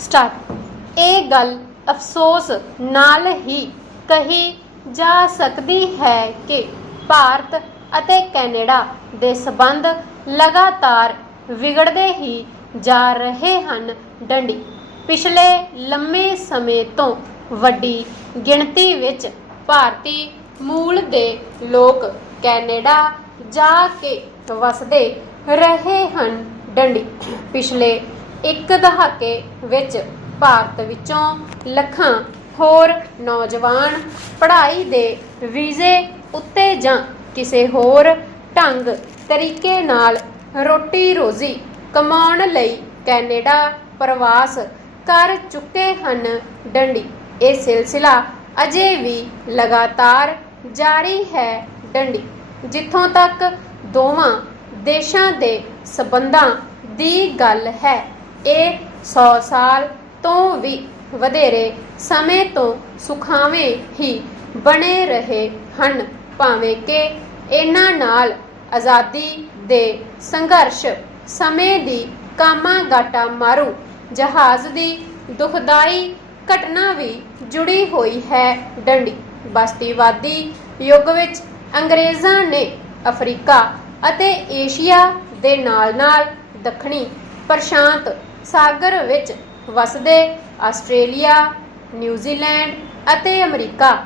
Start. ਇਹ ਗੱਲ ਅਫਸੋਸ ਨਾਲ ਹੀ ਕਹੀ ਜਾ ਸਕਦੀ ਹੈ ਕਿ ਭਾਰਤ ਅਤੇ ਕੈਨੇਡਾ ਦੇ ਸਬੰਧ ਲਗਾਤਾਰ ਵਿਗੜਦੇ ਹੀ ਜਾ ਰਹੇ ਹਨ ਡੰਡੀ। ਪਿਛਲੇ ਲੰਮੇ ਸਮੇਂ ਤੋਂ ਵੱਡੀ ਗਿਣਤੀ ਵਿੱਚ ਭਾਰਤੀ ਮੂਲ ਦੇ ਲੋਕ ਕੈਨੇਡਾ ਜਾ ਕੇ ਵਸਦੇ ਰਹੇ ਹਨ ਡੰਡੀ। ਪਿਛਲੇ ਇੱਕ ਦਹਾਕੇ ਵਿੱਚ ਭਾਰਤ ਵਿੱਚੋਂ ਲੱਖਾਂ ਹੋਰ ਨੌਜਵਾਨ ਪੜ੍ਹਾਈ ਦੇ ਵੀਜ਼ੇ ਉੱਤੇ ਜਾਂ ਕਿਸੇ ਹੋਰ ਢੰਗ ਤਰੀਕੇ ਨਾਲ ਰੋਟੀ ਰੋਜ਼ੀ ਕਮਾਉਣ ਲਈ ਕੈਨੇਡਾ ਪ੍ਰਵਾਸ ਕਰ ਚੁੱਕੇ ਹਨ। ਡੰਡੀ, ਇਹ ਸਿਲਸਿਲਾ ਅਜੇ ਵੀ ਲਗਾਤਾਰ ਜਾਰੀ ਹੈ ਡੰਡੀ, ਜਿੱਥੋਂ ਤੱਕ ਦੋਵਾਂ ਦੇਸ਼ਾਂ ਦੇ ਸਬੰਧਾਂ ਦੀ ਗੱਲ ਹੈ। ਇਹ 100 ਸਾਲ ਤੋਂ ਵੀ ਵਧੇਰੇ ਸਮੇਂ ਤੋਂ ਸੁਖਾਵੇਂ ਹੀ ਬਣੇ ਰਹੇ ਹਨ, ਭਾਵੇਂ ਕਿ ਇਹਨਾਂ ਨਾਲ ਆਜ਼ਾਦੀ ਦੇ ਸੰਘਰਸ਼, ਸਮੇਂ ਦੀ ਕਾਮਾ ਗਾਟਾ ਮਾਰੂ ਜਹਾਜ਼ ਦੀ ਦੁਖਦਾਈ ਘਟਨਾ ਵੀ ਜੁੜੀ ਹੋਈ ਹੈ ਡੰਡੀ। ਬਸਤੀਵਾਦੀ ਯੁੱਗ ਵਿੱਚ ਅੰਗਰੇਜ਼ਾਂ ਨੇ ਅਫਰੀਕਾ ਅਤੇ ਏਸ਼ੀਆ ਦੇ ਨਾਲ-ਨਾਲ ਦੱਖਣੀ ਪ੍ਰਸ਼ਾਂਤ ਸਾਗਰ ਵਿੱਚ ਵਸਦੇ ਆਸਟ੍ਰੇਲੀਆ ਨਿਊਜ਼ੀਲੈਂਡ ਅਤੇ ਅਮਰੀਕਾ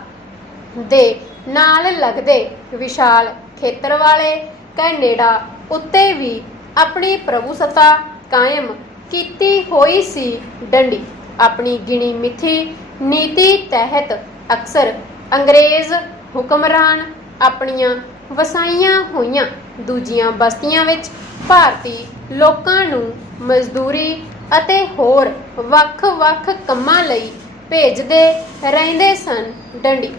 ਦੇ ਨਾਲ ਲੱਗਦੇ ਵਿਸ਼ਾਲ ਖੇਤਰ ਵਾਲੇ ਕੈਨੇਡਾ ਉੱਤੇ ਵੀ ਆਪਣੀ ਪ੍ਰਭੂਸੱਤਾ ਕਾਇਮ ਕੀਤੀ ਹੋਈ ਸੀ ਡੰਡੀ। ਆਪਣੀ ਗਿਣੀ ਮਿੱਥੀ ਨੀਤੀ ਤਹਿਤ ਅਕਸਰ ਅੰਗਰੇਜ਼ ਹੁਕਮਰਾਨ ਆਪਣੀਆਂ ਵਸਾਈਆਂ ਹੋਈਆਂ ਦੂਜੀਆਂ ਬਸਤੀਆਂ ਵਿੱਚ ਭਾਰਤੀ ਲੋਕਾਂ ਨੂੰ ਮਜ਼ਦੂਰੀ ਅਤੇ ਹੋਰ ਵੱਖ-ਵੱਖ ਕੰਮਾਂ ਲਈ ਭੇਜਦੇ ਰਹਿੰਦੇ ਸਨ ਡੰਡੀ।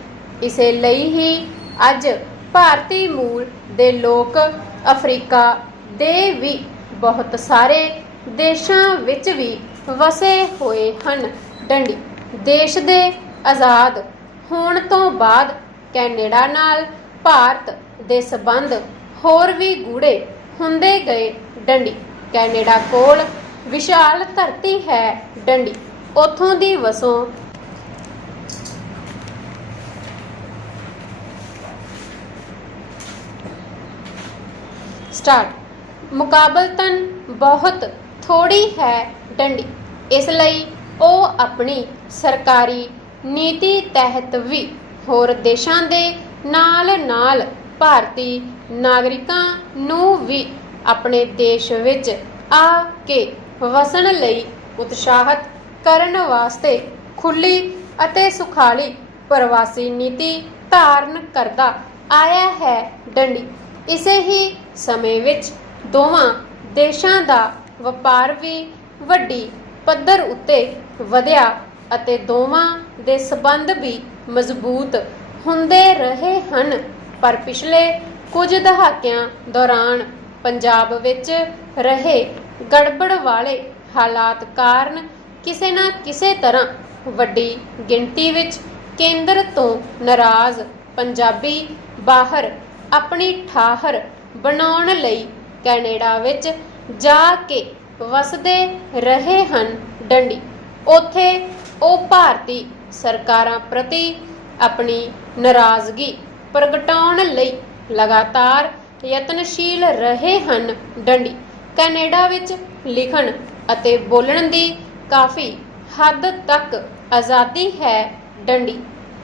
ਇਸੇ ਲਈ ਹੀ ਅੱਜ ਭਾਰਤੀ ਮੂਲ ਦੇ ਲੋਕ ਅਫਰੀਕਾ ਦੇ ਵੀ ਬਹੁਤ ਸਾਰੇ ਦੇਸ਼ਾਂ ਵਿੱਚ ਵੀ ਵਸੇ ਹੋਏ ਹਨ ਡੰਡੀ। ਦੇਸ਼ ਦੇ ਆਜ਼ਾਦ ਹੋਣ ਤੋਂ ਬਾਅਦ ਕੈਨੇਡਾ ਨਾਲ ਭਾਰਤ ਦੇ ਸਬੰਧ ਹੋਰ ਵੀ ਗੂੜੇ ਹੁੰਦੇ ਗਏ ਡੰਡੀ। ਕੈਨੇਡਾ ਕੋਲ ਵਿਸ਼ਾਲ ਧਰਤੀ ਹੈ ਡੰਡੀ। ਉਥੋਂ ਦੀ ਵਸੋਂ ਸਟਾਰਟ। ਮੁਕਾਬਲਤਨ ਬਹੁਤ ਥੋੜੀ ਹੈ ਡੰਡੀ। ਇਸ ਲਈ ਉਹ ਆਪਣੀ ਸਰਕਾਰੀ ਨੀਤੀ ਤਹਿਤ ਵੀ ਹੋਰ ਦੇਸ਼ਾਂ ਦੇ ਨਾਲ-ਨਾਲ ਭਾਰਤੀ ਨਾਗਰਿਕਾਂ ਨੂੰ ਵੀ ਆਪਣੇ ਦੇਸ਼ ਵਿੱਚ ਆ ਕੇ ਵਸਣ ਲਈ ਉਤਸ਼ਾਹਤ ਕਰਨ ਵਾਸਤੇ ਖੁੱਲੀ ਅਤੇ ਸੁਖਾਲੀ ਪ੍ਰਵਾਸੀ ਨੀਤੀ ਧਾਰਨ ਕਰਦਾ ਆਇਆ ਹੈ ਡੰਡੀ। ਇਸੇ ਹੀ ਸਮੇਂ ਵਿੱਚ ਦੋਵਾਂ ਦੇਸ਼ਾਂ ਦਾ ਵਪਾਰ ਵੀ ਵੱਡੀ ਪੱਧਰ ਉੱਤੇ ਵਧਿਆ ਅਤੇ ਦੋਵਾਂ ਦੇ ਸਬੰਧ ਵੀ ਮਜ਼ਬੂਤ ਹੁੰਦੇ ਰਹੇ ਹਨ। ਪਰ ਪਿਛਲੇ ਕੁਝ ਦਹਾਕਿਆਂ ਦੌਰਾਨ ਪੰਜਾਬ ਵਿੱਚ ਰਹੇ ਗੜਬੜ ਵਾਲੇ ਹਾਲਾਤ ਕਾਰਨ ਕਿਸੇ ਨਾ ਕਿਸੇ ਤਰ੍ਹਾਂ ਵੱਡੀ ਗਿਣਤੀ ਵਿੱਚ ਕੇਂਦਰ ਤੋਂ ਨਾਰਾਜ਼ ਪੰਜਾਬੀ ਬਾਹਰ ਆਪਣੀ ਠਾਹਰ ਬਣਾਉਣ ਲਈ ਕੈਨੇਡਾ ਵਿੱਚ ਜਾ ਕੇ ਵਸਦੇ ਰਹੇ ਹਨ ਡੰਡੀ। ਉੱਥੇ ਉਹ ਭਾਰਤੀ ਸਰਕਾਰਾਂ ਪ੍ਰਤੀ ਆਪਣੀ ਨਾਰਾਜ਼ਗੀ ਪ੍ਰਗਟਾਉਣ ਲਈ ਲਗਾਤਾਰ ਯਤਨਸ਼ੀਲ ਰਹੇ ਹਨ। ਡੰਡੀ, ਕੈਨੇਡਾ ਵਿੱਚ ਲਿਖਣ ਅਤੇ ਬੋਲਣ ਦੀ ਕਾਫੀ ਹੱਦ ਤੱਕ ਆਜ਼ਾਦੀ ਹੈ। ਡੰਡੀ,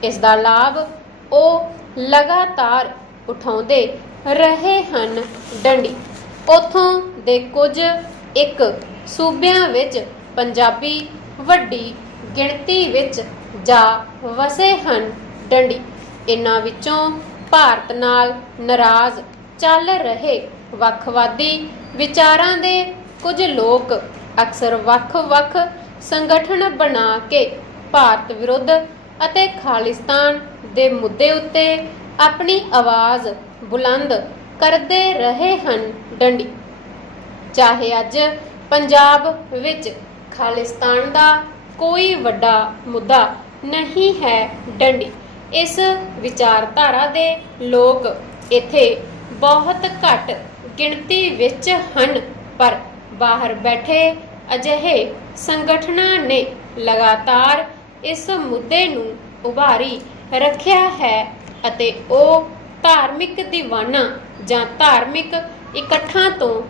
ਇਸ ਦਾ ਲਾਭ ਉਹ ਲਗਾਤਾਰ ਉਠਾਉਂਦੇ ਰਹੇ ਹਨ। ਡੰਡੀ, ਉਥੋਂ ਦੇ ਕੁਝ ਇੱਕ ਸੂਬਿਆਂ ਵਿੱਚ ਪੰਜਾਬੀ ਵੱਡੀ ਗਿਣਤੀ ਵਿੱਚ ਜਾ ਵਸੇ ਹਨ। ਡੰਡੀ ਇਨ੍ਹਾਂ ਵਿੱਚੋਂ ਭਾਰਤ ਨਾਲ ਨਾਰਾਜ਼ ਚੱਲ ਰਹੇ ਵੱਖਵਾਦੀ ਵਿਚਾਰਾਂ ਦੇ ਕੁਝ ਲੋਕ ਅਕਸਰ ਵੱਖ-ਵੱਖ ਸੰਗਠਨ ਬਣਾ ਕੇ ਭਾਰਤ ਵਿਰੁੱਧ ਅਤੇ ਖਾਲਿਸਤਾਨ ਦੇ ਮੁੱਦੇ ਉੱਤੇ ਆਪਣੀ ਆਵਾਜ਼ ਬੁਲੰਦ ਕਰਦੇ ਰਹੇ ਹਨ ਡੰਡੀ। ਚਾਹੇ ਅੱਜ ਪੰਜਾਬ ਵਿੱਚ ਖਾਲਿਸਤਾਨ ਦਾ ਕੋਈ ਵੱਡਾ ਮੁੱਦਾ ਨਹੀਂ ਹੈ ਡੰਡੀ। ਇਸ ਵਿਚਾਰਧਾਰਾ ਦੇ ਲੋਕ ਇੱਥੇ ਬਹੁਤ ਘੱਟ ਗਿਣਤੀ ਵਿੱਚ ਹਨ, ਪਰ ਬਾਹਰ ਬੈਠੇ ਅਜਿਹੇ ਸੰਗਠਨਾਂ ਨੇ ਲਗਾਤਾਰ ਇਸ ਮੁੱਦੇ ਨੂੰ ਉਭਾਰੀ ਰੱਖਿਆ ਹੈ ਅਤੇ ਉਹ ਧਾਰਮਿਕ ਦੀਵਾਨਾਂ ਜਾਂ ਧਾਰਮਿਕ ਇਕੱਠਾਂ ਤੋਂ